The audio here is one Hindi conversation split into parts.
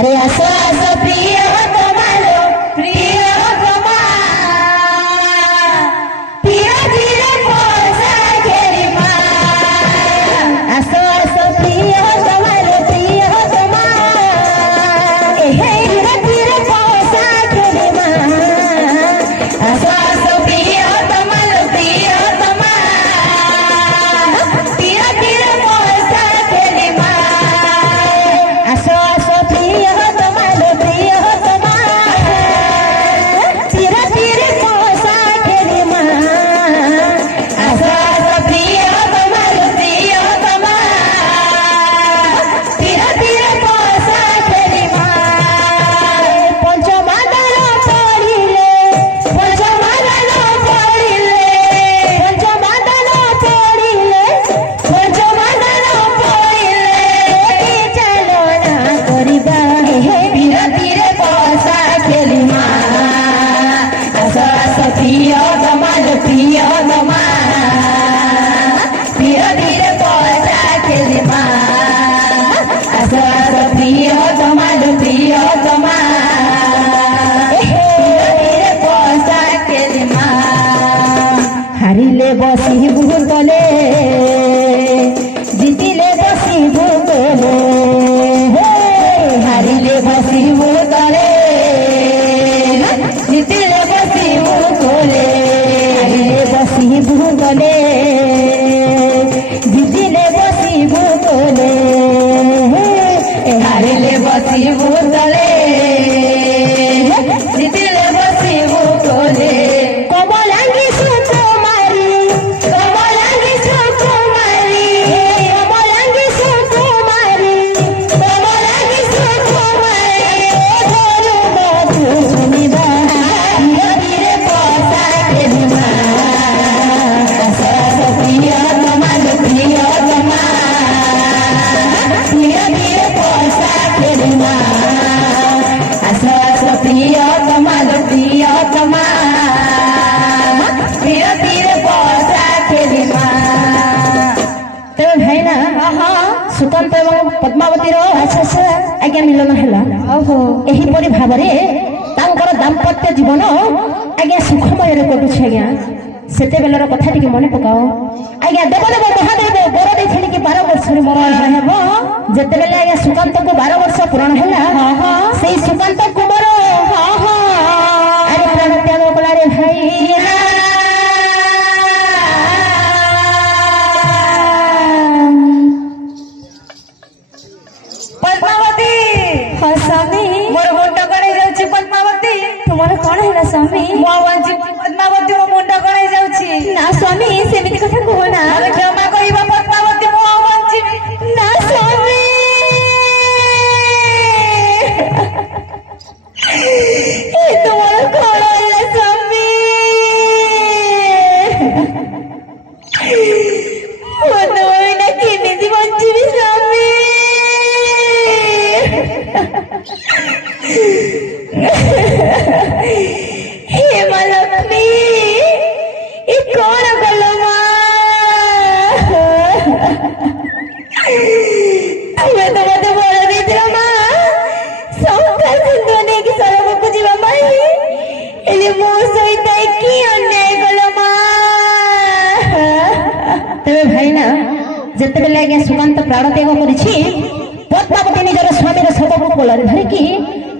अरे आसो आसो प्रिय तुम्हारो प्रिय तुम्हारा धीरे धीरे पोसा खेली माँ आसो आसो प्रिय तुम्हारो प्रिय तुम्हारा धीरे धीरे पोसा खेली माँ आसो आसो प्रिय तुम्हारो प्रिय तुम्हारा धीरे धीरे पोसा खेली माँ आसो आसो प्रिय तुम्हारो प्रिय तुम्हारा धीरे धीरे पोसा खेली माँ आसो आसो प्रिय तुम्हारो प्रिय तुम्हारा धीरे धीरे पोसा खेली माँ पंचमादन पड़िले पंचमादन पड़िले पंचमादन पड़िले पंचमादन पड़िले चलो ना करिबा धीरे धीरे पोसा खेली माँ आसो आसो प्रिय तुम्हारो प्रिय तुम्हारा धीरे धीरे पोसा खेली माँ आसो आसो प्रिय तुम्हारो प्रिय तुम्हारा धीरे धीरे पोसा खेली माँ हारिले बसी भूतले जितिले बसी भूतले हारिले बसी भूतले जितिले बसी भूतले हारिले बसी भूतले जितिले बसी भूतले हारिले बसी भूतले जितिले बसी भूतले कमलांगी सुकुमारी कमलांगी सुकुमारी कमलांगी सुकुमारी कमलांगी सुकुमारी धरू मधु सुनिबा धीरे धीरे पोसा खेली माँ आसो आसो प्रिय तुम्हारो प्रिय तुम्हारा धीरे धीरे पोसा खेली माँ आसो आसो प्रिय तुम्हारो प्रिय तुम्हारा धीरे धीरे पोसा खेली माँ तेरे भाई ना सुकांत एवं पद्मावती अच्छा आज्ञा मिलन है एहीपरि भाव तांकर दाम्पत्य जीवन आज्ञा सुखमय कटुଛି आज्ञा सेते बेलर कथा टिके मन पकाओ आज्ञा देवदेव महादेव बर देथिले कि 12 वर्ष रे मरण हेबो जेते बेले आज्ञा सुकांत को 12 वर्ष पूर्ण हैला सेई सुकांत कुमार अरे प्राण त्याग कला रे भाई पद्मावती हाँ स्वामी मोर मुंड गड़े जाउची पद्मावती तुमर कोन हैला स्वामी मो वांची पद्मावती मो मुंड गड़े जाउची ना स्वामी सेमिति कथा कहो ना अरे क्षमा करिबा पद्मावती मो वांची ना स्वामी ए तुमर कोन हैला स्वामी मनोइना केमिति बंची स्वामी हे महालक्ष्मी ये कौन कलो तुम्हें तो मत बोल दी थी माँ संस्कार सुनने की सरब को जीवा माई इले मुंह सहित की अन्याय कलो माँ तेरे भाई ना जत्ते बेले आज्ञा सुकांत प्राण त्याग करिछि पद्मावती निजर स्वामी शव को कोलरे धरिकी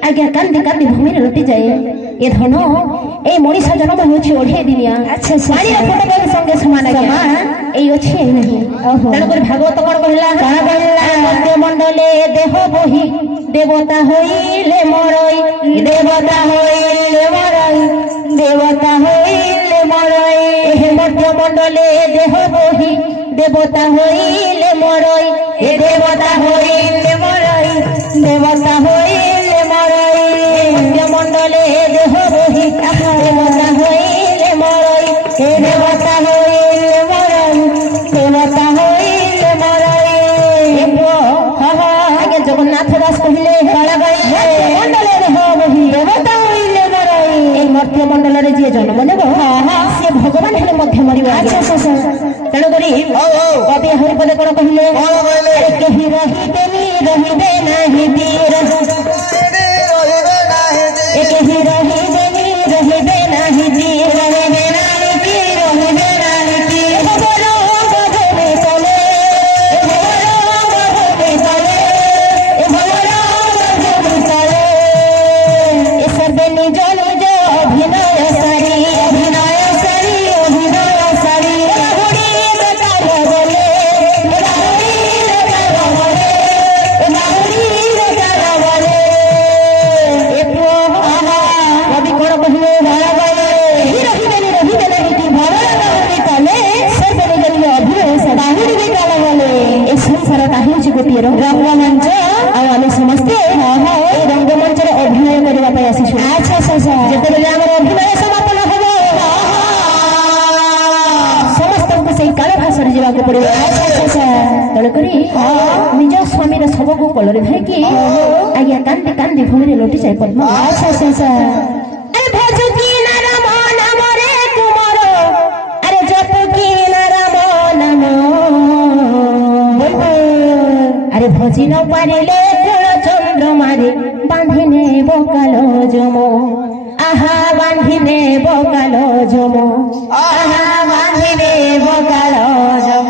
आज्ञा कांदी कांदी भूमि लुटी जाए ये धन ए मनीष जन्म होछि 28 दिनिया अच्छा सारी फटोकर संगे समान आज्ञा एई अछि एई नहीं तण कर भागवत कोन कहला मध्य मंडले देह बही देवता होइले मरई देवता होइले मरई देवता होइले मरई हे मध्य मंडले देह बही देवता होइले मरई हे देवता होइले मरई देवता होइले मरई मध्य मंडले देह बही देवता होइले मरई हे देवता होइले मरई देवता होइले मरई आगे जगन्नाथ दास कहले मंडले देह बही देवता होइले मरई ए मध्य मंडल रे जे जन्म नेबो से भगवान हेले मध्य मरिबो अच्छा तेणु करी कवि हरिपद कौन कहले कही रही नहीं वीर ଧରିକି ଆଜ୍ଞା କାନ୍ଦି କାନ୍ଦି ଭୂମିରେ ଲୋଟି ଯାଏ ପଦ୍ମ। ଆରେ ଭଜୁ କି ନା ରାମ ନାମରେ ତୁମର, ଆରେ ଜପୁ କି ନା ରାମ ନାମ, ଆରେ ଭଜି ନ ପାରିଲେ ଗୁଣ ଚନ୍ଦ୍ରମାରେ ବାନ୍ଧିନେ ବକାଲ ଜମ, আহা বান্ধিনে বকাল জম, আহা বান্ধিনে বকাল জম,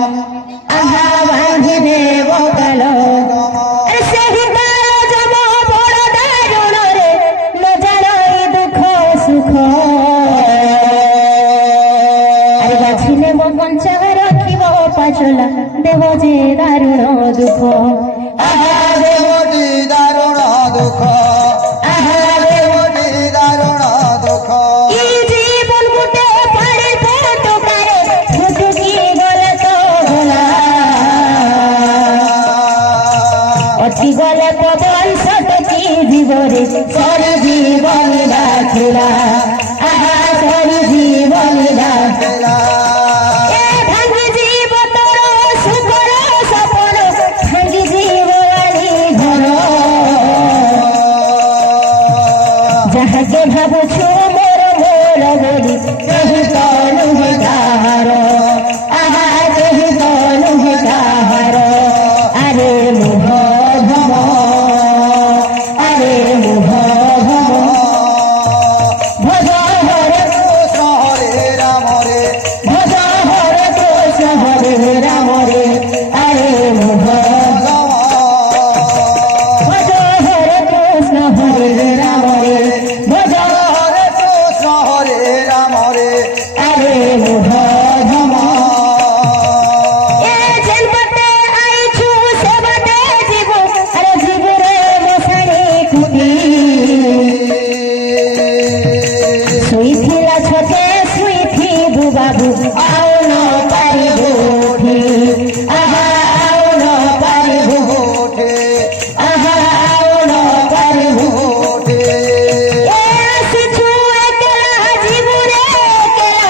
আহা বান্ধিনে বকাল সেই কাল জম বড় দারুণ রে, ন জানাই দুঃখ সুখ, আরে বাছিনে বকঞ্চা রাখিব পাচলা, দেব যে দারুণ দুঃখ, আহা দেব যে দারুণ দুঃখ, গলে পবন সতকি জীবরে সরি জীবন রাখিলা, আহা সরি জীবন রাখিলা, এ ভাঙ্গি জীব তোর সুকর সপন, ভাঙ্গি জীব আনি ঘর, যাহাকে ভাবুছু মোর মোর বলি, কেহি তো নুহে কাহার, আহা কেহি তো নুহে কাহার, আরে মুহ বাবু আও ন পারিব উঠি, আহা আও ন পারিব উঠে, আহা আও ন পারিব উঠে, এ আসিছু একলা জীবরে, একলা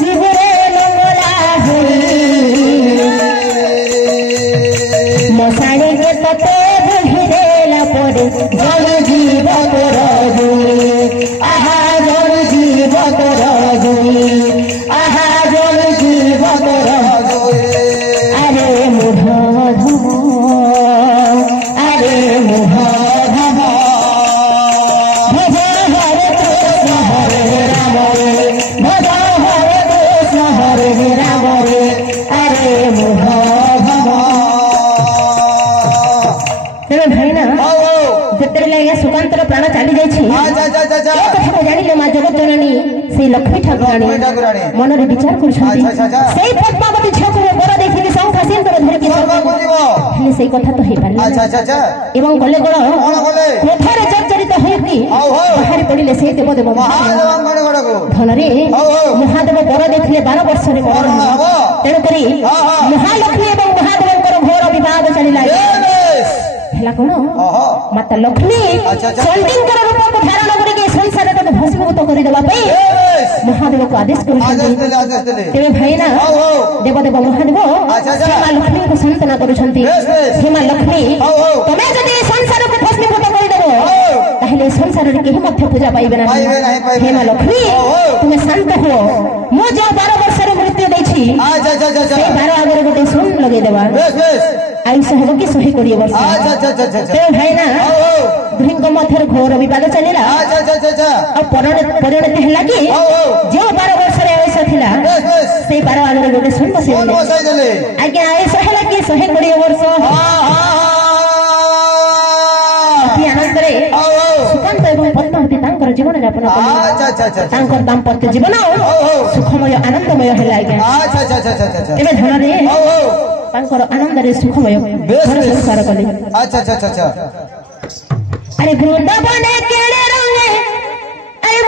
জীবরে মঙ্গলা হই, মশাড়িকে ততে বুঝি দেলা পরে, জল জীব তোর দুই, আহা জল জীব তোর দুই, আহা জল জীব তোর দুই, আরে মুহ ধম, আরে মুহ ধম, ভজ হরে কৃষ্ণ হরে রাম রে, ভজ হরে কৃষ্ণ হরে রাম রে, আরে মুহ ধম। ତେଣୁ ଭାଇନା ଯେତେବେଳେ ଆଜ୍ଞା ସୁକାନ୍ତର ପ୍ରାଣ ଚାଲି ଯାଇଛି, ଏ କଥାକୁ ଜାଣିଲେ ମା ଜଗତଜନନୀ ସେଇ ଲକ୍ଷ୍ମୀ ଠାକୁରାଣୀ ମନରେ ବିଚାର କରୁଛନ୍ତି, ସେଇ ପଦ୍ମାବତୀ ଝିଅକୁ ବର ଦେଇଥିଲି ଶଙ୍ଖା ସିନ୍ଦୁର ଧରିକି, ହେଲେ ସେଇ କଥା ତ ହେଇପାରିଲା ଏବଂ ଗଲେ ଗଣ କୋଠାରେ ଜର୍ଜରିତ ହୋଇକି ବାହାରି ପଡ଼ିଲେ ସେଇ ଦେବଦେବ ଧନରେ। ମହାଦେବ ବର ଦେଇଥିଲେ 12 ବର୍ଷରେ ବର, ତେଣୁକରି ମହାଲକ୍ଷ୍ମୀ ଏବଂ ମହାଦେବଙ୍କର ଘୋର ବିବାଦ ଚାଲିଲା। ହେଲା କଣ, ମାତା ଲକ୍ଷ୍ମୀ ଚଣ୍ଡୀଙ୍କର ରୂପକୁ ଧାରଣ କରିକି ସଂସାରରେ ଭସ୍ମୀଭୂତ କରିଦେବା ପାଇଁ ମହାଦେବକୁ ଆଦେଶ କରୁଛନ୍ତି। ତେବେ ଭାଇନା ଦେବଦେବ ମହାଦେବ ସେ ମା ଲକ୍ଷ୍ମୀଙ୍କୁ ସାନ୍ତ୍ୱନା କରୁଛନ୍ତି, ସେ ମା ଲକ୍ଷ୍ମୀ ତମେ ଯଦି ଏ ସଂସାରକୁ ଭସ୍ମୀଭୂତ କରିଦେବ, ତାହେଲେ ସଂସାରରେ କେହି ମଧ୍ୟ ପୂଜା ପାଇବେ ନାହିଁ। ହେ ମା ଲକ୍ଷ୍ମୀ ତୁମେ ଶାନ୍ତ ହୁଅ, ମୁଁ ଯେଉଁ 12 ବର୍ଷର ମୃତ୍ୟୁ ଦେଇଛି ସେଇ 12 ଆଗରେ ଗୋଟେ ଶୂନ ଲଗେଇଦେବା, ଆୟୁଷ ହେବ କି 120 ବର୍ଷ। ତେଣୁ ଭାଇନା ଦୁହିଁଙ୍କ ମଧ୍ୟରେ ଘୋର ବିବାଦ ଚାଲିଲା, ଆଉ ପରିଣତି ହେଲା କି ଯେଉଁ 12 ବର୍ଷରେ ଆୟୁଷ ଥିଲା ସେଇ 12 ଆଗରେ ଗୋଟେ ଶୂନ ବସେଇଦେଲେ। ଆଜ୍ଞା ଆୟୁଷ ହେଲା କି 120 ବର୍ଷ। ଆନନ୍ଦରେ ସୁକାନ୍ତ ଏବଂ ପଦ୍ମାବତୀ ତାଙ୍କର ଜୀବନ ଯାପନ କଲେ, ତାଙ୍କର ଦାମ୍ପତ୍ୟ ଜୀବନ ସୁଖମୟ ଆନନ୍ଦମୟ ହେଲା। ଆଜ୍ଞା ଏବେ ଧନରେ ତାଙ୍କର ଆନନ୍ଦରେ ସୁଖମୟ ଘର ସଂସାର କଲେ। ଆରେ ବୃନ୍ଦାବନେ କେଳେ ରଙ୍ଗେ, ଆରେ